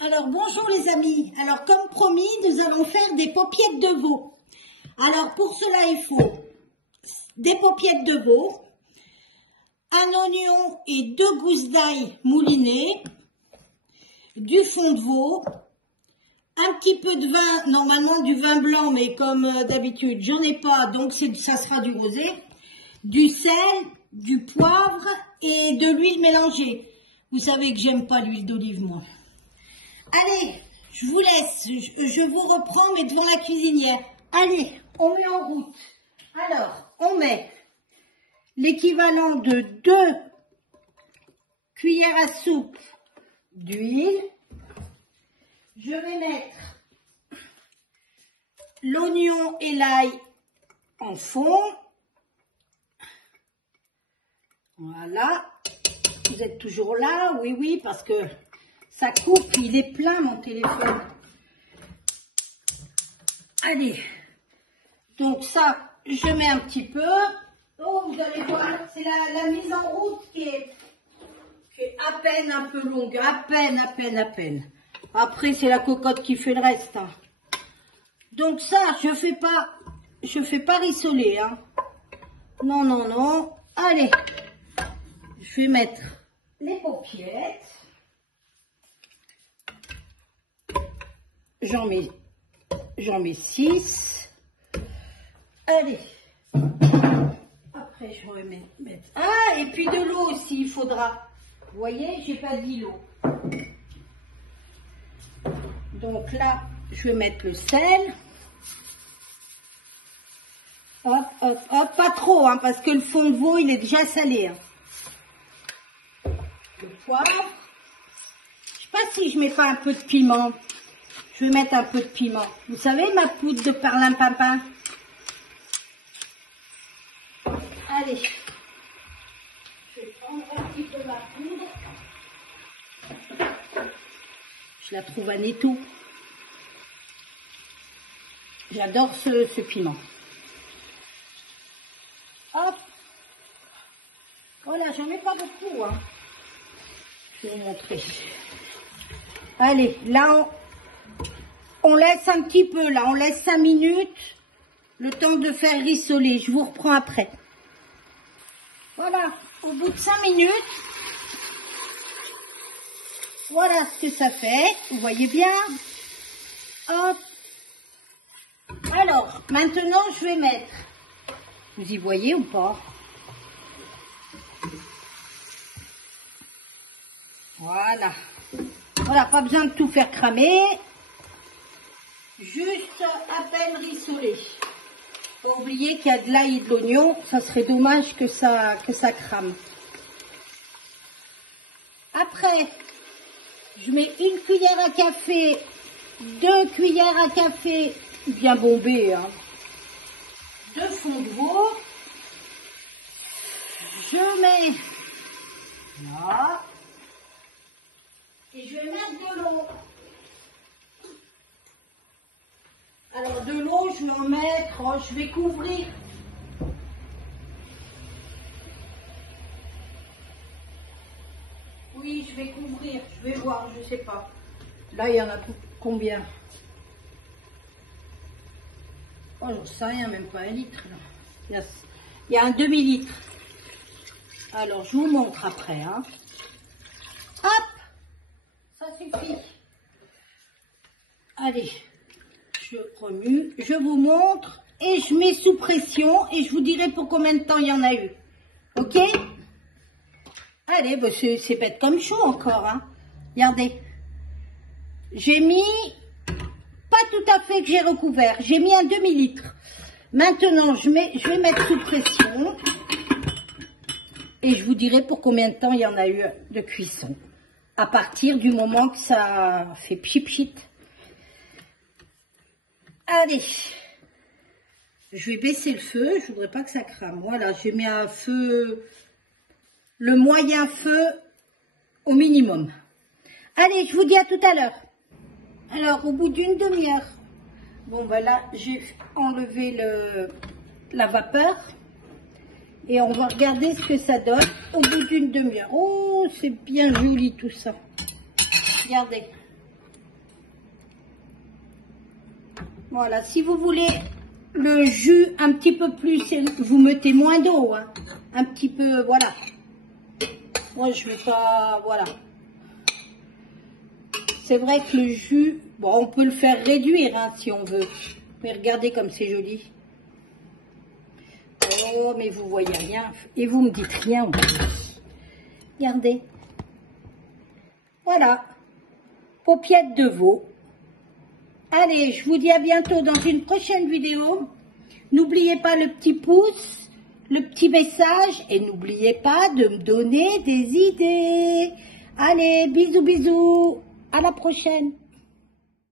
Alors bonjour les amis, alors comme promis nous allons faire des paupiettes de veau. Alors pour cela il faut des paupiettes de veau, un oignon et 2 gousses d'ail moulinées, du fond de veau, un petit peu de vin, normalement du vin blanc mais comme d'habitude j'en ai pas donc ça sera du rosé, du sel, du poivre et de l'huile mélangée. Vous savez que j'aime pas l'huile d'olive moi. Allez, je vous laisse, je vous reprends, mais devant la cuisinière. Allez, on met en route. Alors, on met l'équivalent de 2 cuillères à soupe d'huile. Je vais mettre l'oignon et l'ail en fond. Voilà. Vous êtes toujours là? Oui, oui, parce que ça coupe, il est plein mon téléphone. Allez, donc ça, je mets un petit peu. Oh, vous allez voir, c'est la mise en route qui est à peine un peu longue, à peine. Après, c'est la cocotte qui fait le reste. Hein. Donc ça, je fais pas rissoler. Hein. Non, non, non. Allez, je vais mettre les paupiettes. J'en mets 6. Allez. Après, je vais mettre... Ah, et puis de l'eau aussi, il faudra. Vous voyez, j'ai pas dit l'eau. Donc là, je vais mettre le sel. Hop, hop, hop. Pas trop, hein, parce que le fond de veau, il est déjà salé. Hein. Le poivre. Je sais pas si je mets pas un peu de piment. Je vais mettre un peu de piment. Vous savez, ma poudre de perlimpinpin. Allez. Je vais prendre un petit peu ma poudre. Je la trouve à Netto. J'adore ce piment. Hop. Voilà, j'en ai pas beaucoup. Hein. Je vais vous montrer. Allez, là, on laisse un petit peu, là, on laisse 5 minutes, le temps de faire rissoler. Je vous reprends après. Voilà, au bout de 5 minutes, voilà ce que ça fait. Vous voyez bien. Hop. Alors, maintenant, je vais mettre, vous y voyez ou pas? Voilà. Voilà, pas besoin de tout faire cramer. Juste à peine rissolé. Faut pas oublier qu'il y a de l'ail et de l'oignon. Ça serait dommage que ça crame. Après, je mets 1 cuillère à café, 2 cuillères à café bien bombées, hein, de fond de veau. Je mets là. Et je vais mettre de l'eau. Alors de l'eau, je vais en mettre, oh, je vais couvrir. Oui, je vais couvrir, je vais voir, je sais pas. Là, il y en a combien? Oh, j'en sais rien, même pas 1 litre. Là. Il y a un demi-litre. Alors, je vous montre après. Hein. Hop, ça suffit. Allez. Je remue, je vous montre et je mets sous pression et je vous dirai pour combien de temps il y en a eu. Ok? Allez, bah c'est bête comme chaud encore. Hein. Regardez. J'ai mis, pas tout à fait que j'ai recouvert, j'ai mis un demi-litre. Maintenant, je vais mettre sous pression et je vous dirai pour combien de temps il y en a eu de cuisson. À partir du moment que ça fait pchit-pchit. Allez, je vais baisser le feu, je voudrais pas que ça crame. Voilà, j'ai mis un feu, le moyen feu au minimum. Allez, je vous dis à tout à l'heure. Alors, au bout d'une demi-heure, bon voilà, j'ai enlevé la vapeur et on va regarder ce que ça donne au bout d'une demi-heure. Oh, c'est bien joli tout ça. Regardez. Voilà, si vous voulez le jus un petit peu plus, vous mettez moins d'eau, hein. Un petit peu, voilà. Moi, je mets pas, voilà. C'est vrai que le jus, bon, on peut le faire réduire, hein, si on veut. Mais regardez comme c'est joli. Oh, mais vous voyez rien. Et vous me dites rien en plus. Regardez. Voilà. Paupiètes de veau. Allez, je vous dis à bientôt dans une prochaine vidéo. N'oubliez pas le petit pouce, le petit message et n'oubliez pas de me donner des idées. Allez, bisous, bisous. À la prochaine.